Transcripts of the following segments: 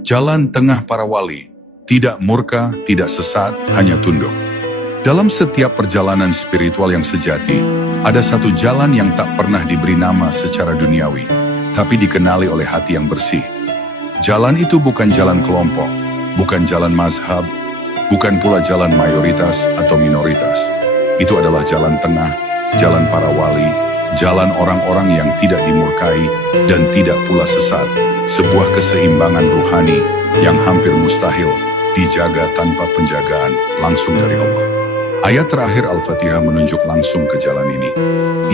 Jalan tengah para wali, tidak murka, tidak sesat, hanya tunduk. Dalam setiap perjalanan spiritual yang sejati, ada satu jalan yang tak pernah diberi nama secara duniawi, tapi dikenali oleh hati yang bersih. Jalan itu bukan jalan kelompok, bukan jalan mazhab, bukan pula jalan mayoritas atau minoritas. Itu adalah jalan tengah, jalan para wali, jalan orang-orang yang tidak dimurkai dan tidak pula sesat. Sebuah keseimbangan ruhani yang hampir mustahil dijaga tanpa penjagaan langsung dari Allah. Ayat terakhir Al-Fatihah menunjuk langsung ke jalan ini.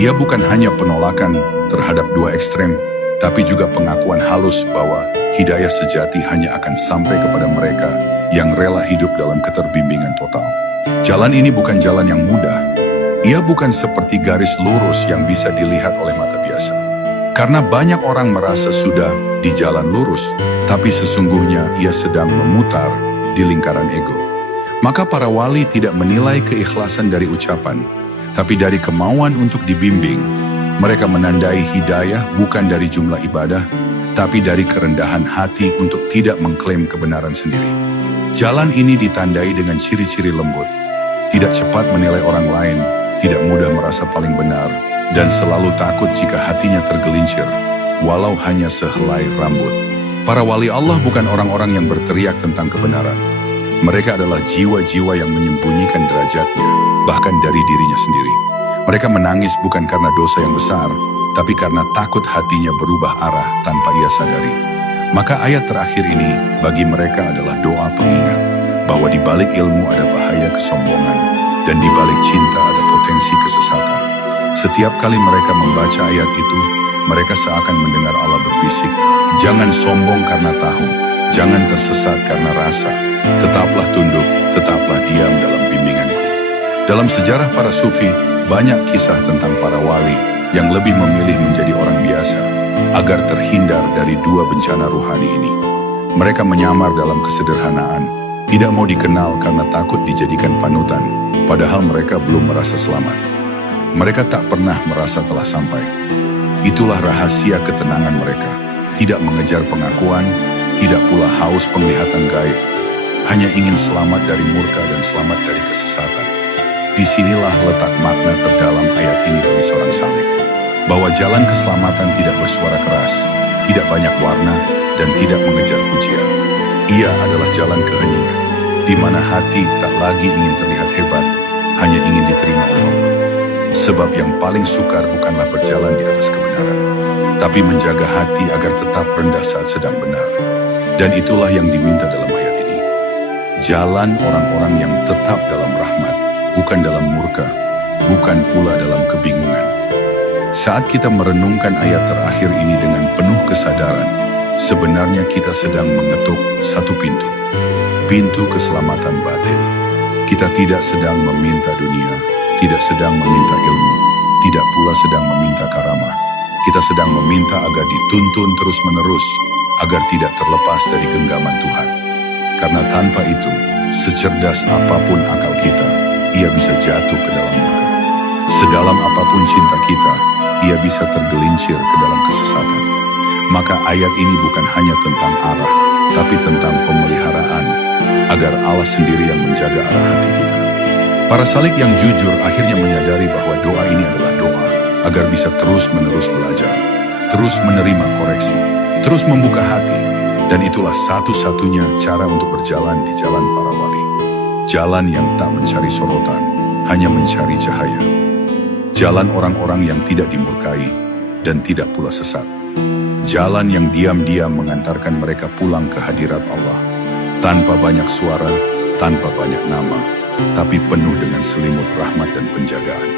Ia bukan hanya penolakan terhadap dua ekstrem, tapi juga pengakuan halus bahwa hidayah sejati hanya akan sampai kepada mereka yang rela hidup dalam keterbimbingan total. Jalan ini bukan jalan yang mudah. Ia bukan seperti garis lurus yang bisa dilihat oleh mata biasa. Karena banyak orang merasa sudah di jalan lurus, tapi sesungguhnya ia sedang memutar di lingkaran ego. Maka para wali tidak menilai keikhlasan dari ucapan, tapi dari kemauan untuk dibimbing. Mereka menandai hidayah bukan dari jumlah ibadah, tapi dari kerendahan hati untuk tidak mengklaim kebenaran sendiri. Jalan ini ditandai dengan ciri-ciri lembut, tidak cepat menilai orang lain, tidak mudah merasa paling benar, dan selalu takut jika hatinya tergelincir, walau hanya sehelai rambut. Para wali Allah bukan orang-orang yang berteriak tentang kebenaran. Mereka adalah jiwa-jiwa yang menyembunyikan derajatnya, bahkan dari dirinya sendiri. Mereka menangis bukan karena dosa yang besar, tapi karena takut hatinya berubah arah tanpa ia sadari. Maka ayat terakhir ini bagi mereka adalah doa pengingat, bahwa di balik ilmu ada bahaya kesombongan, dan di balik cinta ada potensi kesesatan. Setiap kali mereka membaca ayat itu, mereka seakan mendengar Allah berbisik, "Jangan sombong karena tahu, jangan tersesat karena rasa. Tetaplah tunduk, tetaplah diam dalam bimbinganku." Dalam sejarah para sufi, banyak kisah tentang para wali yang lebih memilih menjadi orang biasa agar terhindar dari dua bencana ruhani ini. Mereka menyamar dalam kesederhanaan, tidak mau dikenal karena takut dijadikan panutan, padahal mereka belum merasa selamat. Mereka tak pernah merasa telah sampai. Itulah rahasia ketenangan mereka, tidak mengejar pengakuan, tidak pula haus penglihatan gaib, hanya ingin selamat dari murka dan selamat dari kesesatan. Disinilah letak makna terdalam ayat ini bagi seorang salik, bahwa jalan keselamatan tidak bersuara keras, tidak banyak warna, dan tidak mengejar pujian. Ia adalah jalan keheningan, di mana hati tak lagi ingin terlihat hebat, hanya ingin diterima oleh Allah. Sebab yang paling sukar bukanlah berjalan di atas kebenaran, tapi menjaga hati agar tetap rendah saat sedang benar. Dan itulah yang diminta dalam ayat ini. Jalan orang-orang yang tetap dalam rahmat, bukan dalam murka, bukan pula dalam kebingungan. Saat kita merenungkan ayat terakhir ini dengan penuh kesadaran, sebenarnya kita sedang mengetuk satu pintu. Pintu keselamatan batin. Kita tidak sedang meminta dunia, tidak sedang meminta ilmu, tidak pula sedang meminta karamah. Kita sedang meminta agar dituntun terus-menerus, agar tidak terlepas dari genggaman Tuhan. Karena tanpa itu, secerdas apapun akal kita, ia bisa jatuh ke dalam murka. Sedalam apapun cinta kita, ia bisa tergelincir ke dalam kesesatan. Maka ayat ini bukan hanya tentang arah, tapi tentang pemeliharaan, agar Allah sendiri yang menjaga arah hati kita. Para salik yang jujur akhirnya menyadari bahwa doa ini adalah doa, agar bisa terus-menerus belajar, terus menerima koreksi, terus membuka hati. Dan itulah satu-satunya cara untuk berjalan di jalan para wali. Jalan yang tak mencari sorotan, hanya mencari cahaya. Jalan orang-orang yang tidak dimurkai dan tidak pula sesat. Jalan yang diam-diam mengantarkan mereka pulang ke hadirat Allah. Tanpa banyak suara, tanpa banyak nama, tapi penuh dengan selimut rahmat dan penjagaan.